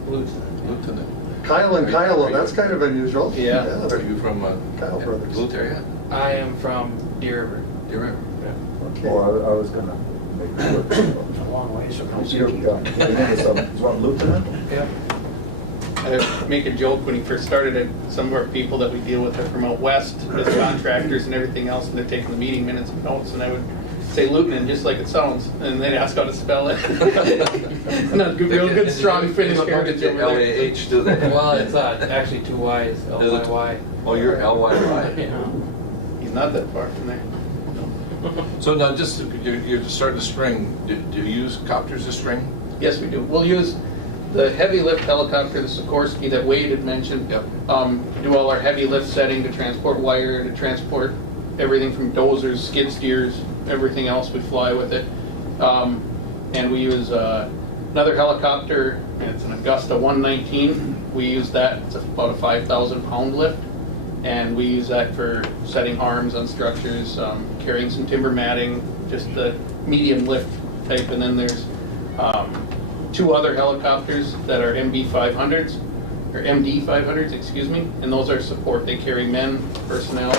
Lieutenant. Kyle and Kyle, that's kind of unusual. Yeah. They're Are you from Kyle brothers. Duluth area? I am from Deer River. Deer River. Okay. Oh, I was gonna make it A long ways from You're Helsinki. lieutenant? Yeah. I make a joke when he first started it. Some of our people that we deal with are from out west, as contractors and everything else, and they're taking the meeting minutes and notes, and I would say Lieutenant just like it sounds, and they'd ask how to spell it. Not good, real good, strong Finnish heritage over there. L-A-H, do they? Well, it's actually 2 Y's, L-Y-Y. Oh, you're L-Y-Y. Yeah. He's not that far from there. So now, just, you're starting to string, do you use copters to string? Yes, we do. We'll use the heavy lift helicopter, the Sikorsky that Wade had mentioned. Yep. Do all our heavy lift setting to transport wire, to transport everything from dozers, skid steers, everything else we fly with it. And we use another helicopter, and it's an Augusta 119. We use that, it's about a 5,000 pound lift. And we use that for setting arms on structures, carrying some timber matting, just the medium lift type. And then there's 2 other helicopters that are MD500s, excuse me, and those are support. They carry men, personnel,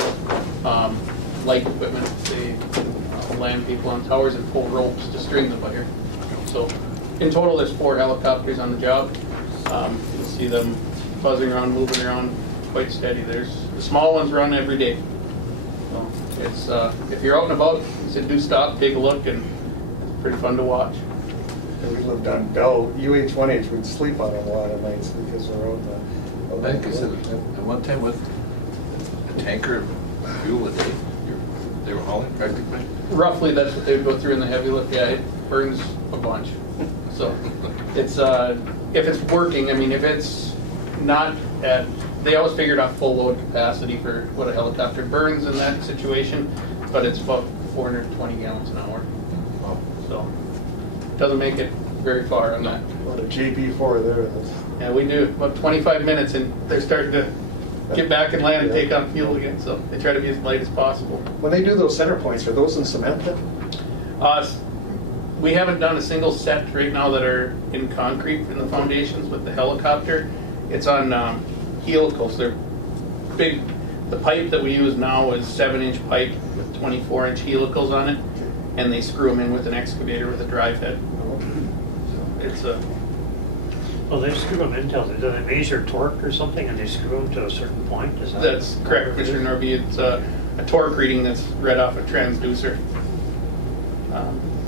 light equipment. They land people on towers and pull ropes to string the wire. So in total, there's 4 helicopters on the job. You'll see them buzzing around, moving around quite steady. The small ones run every day. So it's if you're out and about, do stop, take a look, and it's pretty fun to watch. We lived on Bell, UH-1H, we'd sleep on them a lot of nights because we're out I think I said at one time with a tanker of fuel a day, they were hauling practically? Roughly, that's what they would go through in the heavy lift. Yeah, it burns a bunch. So it's if it's working, I mean, if it's not at, they always figured out full load capacity for what a helicopter burns in that situation, but it's about 420 gallons an hour. So it doesn't make it very far on that. What a JP4 there. Yeah, we do about 25 minutes, and they're starting to get back and land and take on fuel again. So they try to be as light as possible. When they do those center points, are those in cement then? We haven't done a single set right now that are in concrete in the foundations with the helicopter. It's on helicals. They're big. The pipe that we use now is 7-inch pipe with 24-inch helicals on it, and they screw them in with an excavator with a drive head. So it's a. Well, they screw them in, do they measure torque or something, and they screw them to a certain point? Is that? That's correct, Commissioner Norby. It's a torque reading that's read off a transducer.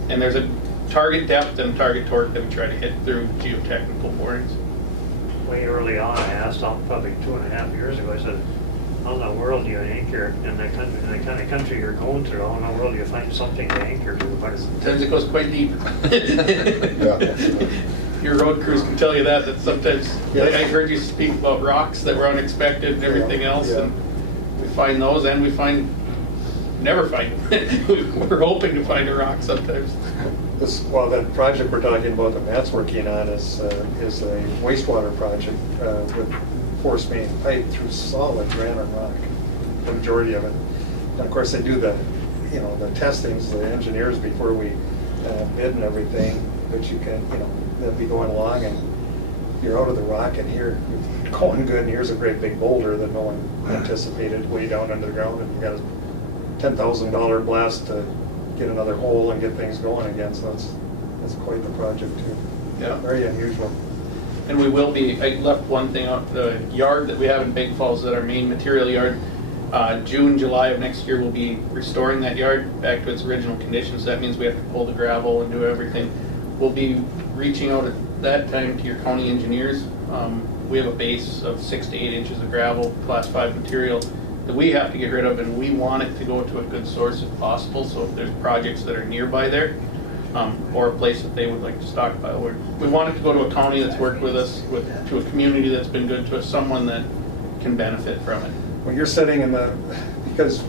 And there's a target depth and target torque that we try to hit through geotechnical borings. Way early on, I asked, probably 2.5 years ago, I said, how in the world do you anchor in the kind of country you're going through? How in the world do you find something to anchor to? Sometimes it goes quite deep. Your road crews can tell you that sometimes, I heard you speak about rocks that were unexpected and everything else, and we find those, and we never find them. We're hoping to find a rock sometimes. Well, that project we're talking about that Matt's working on is a wastewater project with force main pipe through solid granite rock, the majority of it. And of course, they do the testings, the engineers before we bid and everything. But you can, they'll be going along and you're out of the rock and here you're going good. And here's a great big boulder that no one anticipated way down under the ground, and you got a $10,000 blast to get another hole and get things going again. So that's quite the project too. Yeah, very unusual. And we will be. I left one thing off the yard that we have in Big Falls, that our main material yard. June, July of next year, we'll be restoring that yard back to its original conditions. So that means we have to pull the gravel and do everything. We'll be reaching out at that time to your county engineers we have a base of 6 to 8 inches of gravel, class 5 material that we have to get rid of, and we want it to go to a good source if possible. So if there's projects that are nearby there, or a place that they would like to stockpile, we want it to go to a county that's worked with us, to a community that's been good to us, someone that can benefit from it. When you're sitting in the, because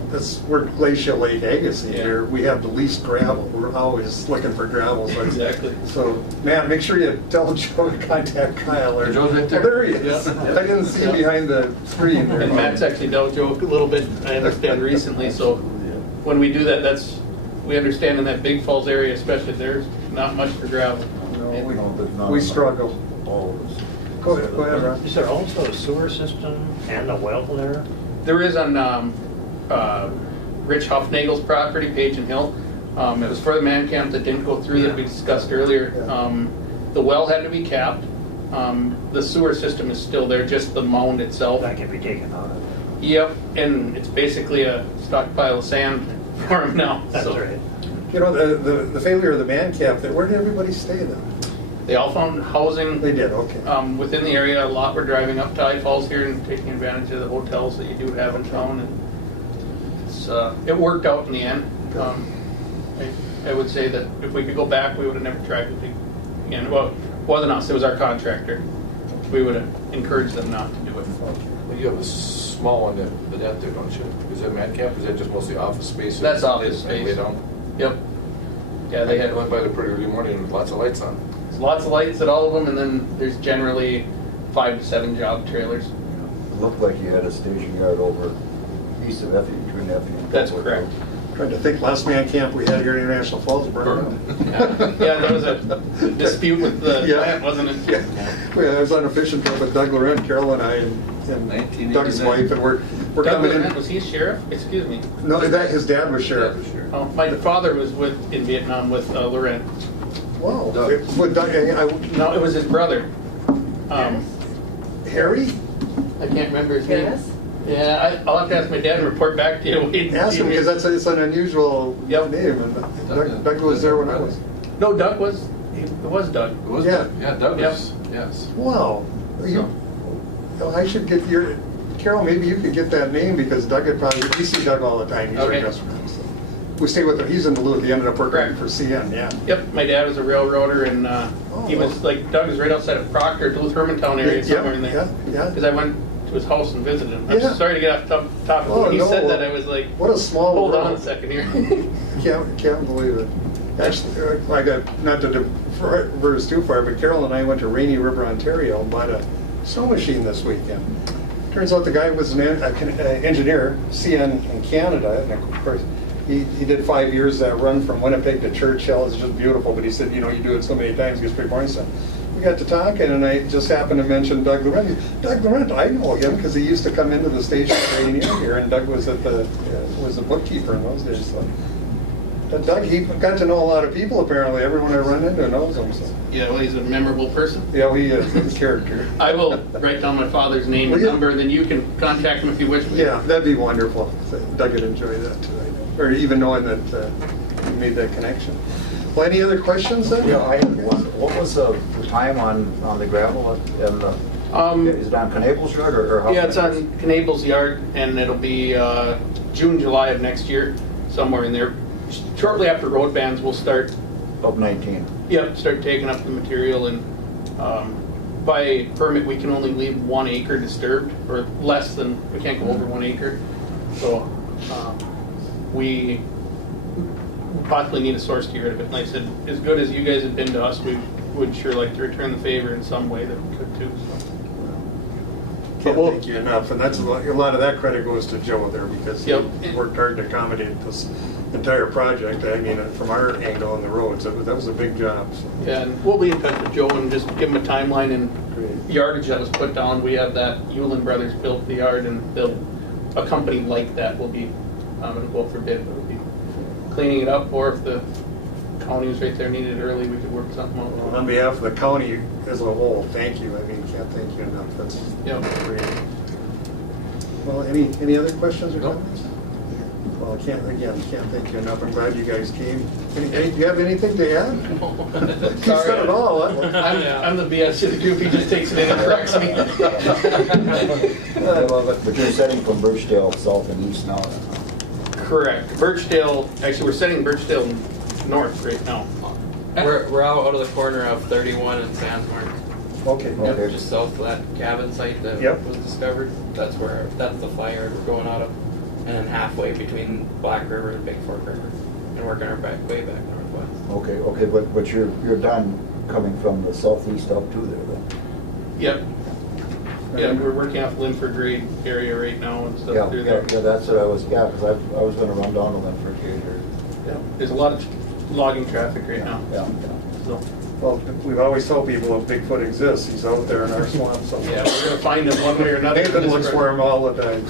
we're Glacial Lake Agassiz here, we have the least gravel. We're always looking for gravel. So Exactly. So, man, make sure you tell Joe to contact Kyle. Or, Joe's right there. Oh, there he is. Yeah. I didn't see him behind the screen there. And Matt's actually dealt Joe a little bit, I understand, recently, so when we do that, we understand in that Big Falls area especially, there's not much for gravel. We struggle. Go ahead, Ron. Is there also a sewer system and a well there? There is on Rich Huffnagel's property, Page and Hill. It was for the man camp that didn't go through that we discussed earlier. The well had to be capped. The sewer system is still there, just the mound itself. That can be taken out of it. Yep, and it's basically a stockpile of sand for him now. That's so. right. You know, the failure of the man camp, where did everybody stay then? They all found housing. They did, okay. Within the area. A lot were driving up to I Falls here and taking advantage of the hotels that you do have in town. And it worked out in the end. I would say that if we could go back, we would have never tried it again. Well, it wasn't us, it was our contractor. We would have encouraged them not to do it. Well, you have a small one at there, don't you? Is that man camp? Is that just mostly office space? That's office They space. lay down? Yep. Yeah, they had I went by there pretty early morning with lots of lights on. lots of lights at all of them, and then there's generally 5 to 7 job trailers. It looked like you had a station yard over east of Effie, between Effie and That's Public correct. Road. Trying to think, last man camp we had here in International Falls burned down. Yeah, there was a dispute with the Yeah. plant, wasn't it? Yeah. I was on a fishing trip with Doug Laurent, Carol and I, and Doug's 1989. wife, and we're Doug coming Laurent, in. was he sheriff? Excuse me. No, his dad was sheriff. Oh, my father was in Vietnam with Laurent. Wow. Doug. With Doug, No, it was his brother. Harry? I can't remember his name. Yeah, I'll have to ask my dad and report back to you. Ask him, because it's an unusual Yep. name, and Doug was there when I was. No, Doug was. It was Doug. It was Yeah. Doug. Yeah, Doug was, yes. Wow. I should get Carol, maybe you could get that name, because Doug had we see Doug all the time, he's our Okay. best friend. So. We stay with him, he's in Duluth, he ended up working Correct. for CN, yeah. Yep, my dad was a railroader, and he was like, Doug was right outside of Proctor, Duluth Hermantown area, somewhere in there. Yeah. Because I went to his house and visited him. I'm Yeah. sorry to get off topic, but when you no. said that, I was like, What a small hold world. on a second here. Can't believe it. Actually, I got, not to diverse too far, but Carol and I went to Rainy River, Ontario, and bought a snow machine this weekend. Turns out the guy was an engineer, CN in Canada, and of course, he did 5 years that run from Winnipeg to Churchill. It's just beautiful, but he said, you do it so many times, it gets pretty boring. So we got to talking, and I just happened to mention Doug Laurent. Doug Laurent, I know him because he used to come into the station Rainier here, and Doug was was a bookkeeper in those days. So. But Doug, he got to know a lot of people apparently. Everyone I run into knows him. So. Yeah, well, he's a memorable person. Yeah, he is. He's a character. I will write down my father's name and number, and then you can contact him if you wish. Yeah, that'd be wonderful. Doug would enjoy that too, or even knowing that you made that connection. Well, any other questions then? Yeah, I have one. What was the time on the gravel and is it on Knable's yard or how? Yeah, it's on Knable's yard, and it'll be June, July of next year, somewhere in there. Shortly after road bans, we'll start. Of 19. Yep, start taking up the material, and by permit, we can only leave 1 acre disturbed, or less than, we can't go over 1 acre. So we possibly need a source to get rid of it. Like I said, as good as you guys have been to us, we would sure like to return the favor in some way that we could too. So. Can't thank you enough, and that's a lot of that credit goes to Joe there because he worked hard to accommodate this entire project. I mean, from our angle on the roads, that was a big job. So. Yeah, and we'll be in touch with Joe and just give him a timeline and yardage that was put down. We have that Hewlin Brothers built the yard, and a company like that will be, going to go up for bid, but we'll be cleaning it up, or if the county was right there, needed it early, we could work something out. Well, on behalf of the county as a whole, thank you. I mean, can't thank you enough. That's great. Well, any other questions or comments? Well, I can't thank you enough. I'm glad you guys came. Do you have anything to add? You said it all. I'm the BS to the group, he just takes it in and corrects me. But you're setting from Birchdale south and east now. Correct. Birchdale, actually, we're setting Birchdale north right now. We're out of the corner of 31 and Sandsmark. Okay. Yep, just south of that cabin site that was discovered. That's the fire we're going out of. And then halfway between Black River and Big Fork River. And working our way back northwest. Okay, but you're done coming from the southeast up to there then? Yep. Yeah, we're working off Linford Grade area right now and stuff Yeah, through there. yeah, that's what I was, because I was gonna run down to Linford Grade here. Yeah. There's a lot of logging traffic right now. Yeah. So, Well, we've always told people if Bigfoot exists, he's out there in our swamp somewhere. yeah, we're gonna find him one way or another. Nathan looks for him all the time.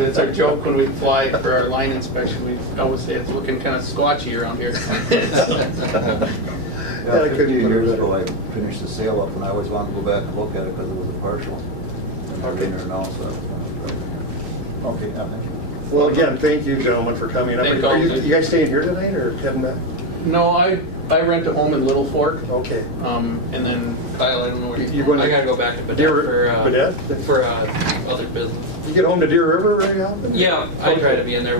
It's our joke when we fly for our line inspection. We always say it's looking kind of squatchy around here. Yeah, 50 years ago, I finished the sail up, and I always wanted to go back and look at it because it was a partial. And I'm in there now, so that's okay. Yeah, thank you. Well, again, thank you, gentlemen, for coming up. Thank Are you. you guys staying here tonight or heading back? No, I rent a home in Little Fork. Okay. And then Kyle, I don't know where You're going I to gotta go back to Badet Badet? for other business. You get home to Deer River very often? Yeah, I try to be in there.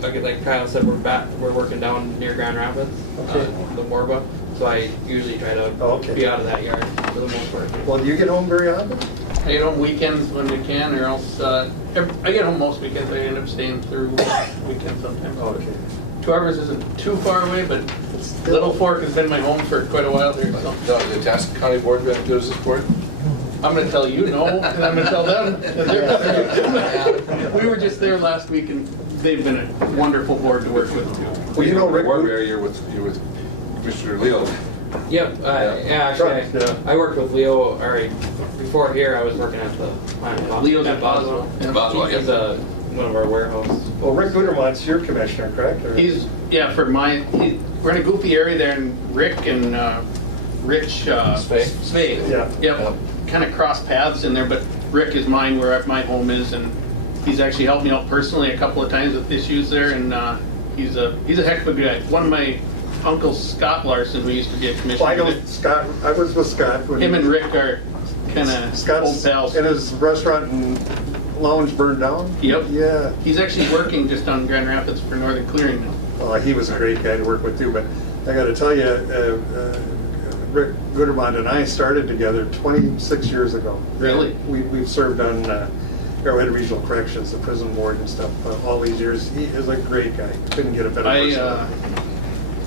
Like Kyle said, we're working down near Grand Rapids, the Morba. So I usually try to be out of that yard for the most part. Well, do you get home very often? I get home weekends when we can, or else I get home most weekends. I end up staying through weekends sometimes. Okay. 2 hours isn't too far away, but Little Fork has been my home for quite a while there. So. No, the Task County Board does this board? I'm going to tell you no, and I'm going to tell them. We were just there last week, and they've been a wonderful board to work with too. Well, you know, Rick, you're with Commissioner Leo. Yep. Actually, I worked with Leo. Before here, I was working at the plant. Leo's at Boswell. In Boswell, He's one of our warehouses. well, Rick Gudermont's your commissioner, correct? Or? We're in a goofy area there, and Rick and Rich Svay. Yeah. Yep. Kind of cross paths in there, but Rick is mine where my home is, and he's actually helped me out personally a couple of times with issues there, and he's a heck of a guy. One of my uncles, Scott Larson, who used to be a commissioner. Well, I know Scott. I was with Scott. Him and Rick are kind of old pals. And his restaurant and lounge burned down? Yep. Yeah. He's actually working just on Grand Rapids for Northern Clearing now. He was a great guy to work with too, but I got to tell you, Rick Gudermont and I started together 26 years ago. Really? We've served on Arrowhead Regional Corrections, the prison board and stuff, all these years. He is a great guy. Couldn't get a better person.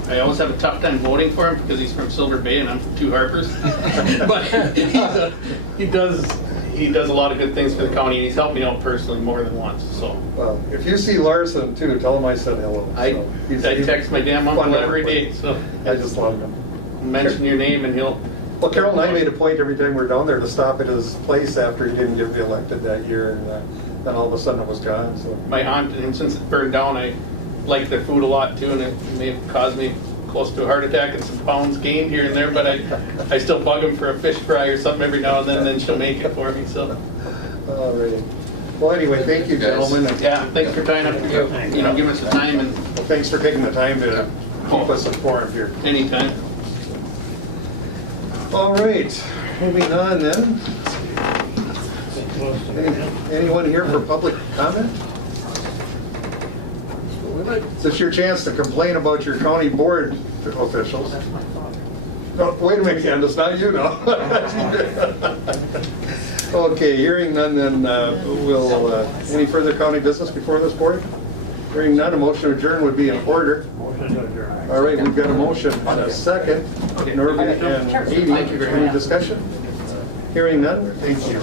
I always have a tough time voting for him because he's from Silver Bay and I'm from Two Harpers. But he does a lot of good things for the county, and he's helped me out personally more than once. So. Well, if you see Larson too, tell him I said hello. I text my damn uncle every day, so I just love him. Mention your name and he'll. Well, Carol and I made a point every time we were down there to stop at his place after he didn't get reelected that year, and then all of a sudden it was gone. So. My aunt, and since it burned down, I like their food a lot too, and it may have caused me close to a heart attack and some pounds gained here and there, but I still bug them for a fish fry or something every now and then she'll make it for me. So. All right. Well, anyway, thank you, gentlemen. Yeah, thanks for tying up your, giving us the time, and well, thanks for taking the time to keep us informed here. Anytime. All right, moving on then. Anyone here for public comment? Is this your chance to complain about your county board officials? No, wait a minute, Candace, not you, no. Okay, hearing none, then any further county business before this board? Hearing none, a motion to adjourn would be in order. Motion to adjourn. All right, we've got a motion, a second. Norby and Edie, any discussion? Hearing none, thank you.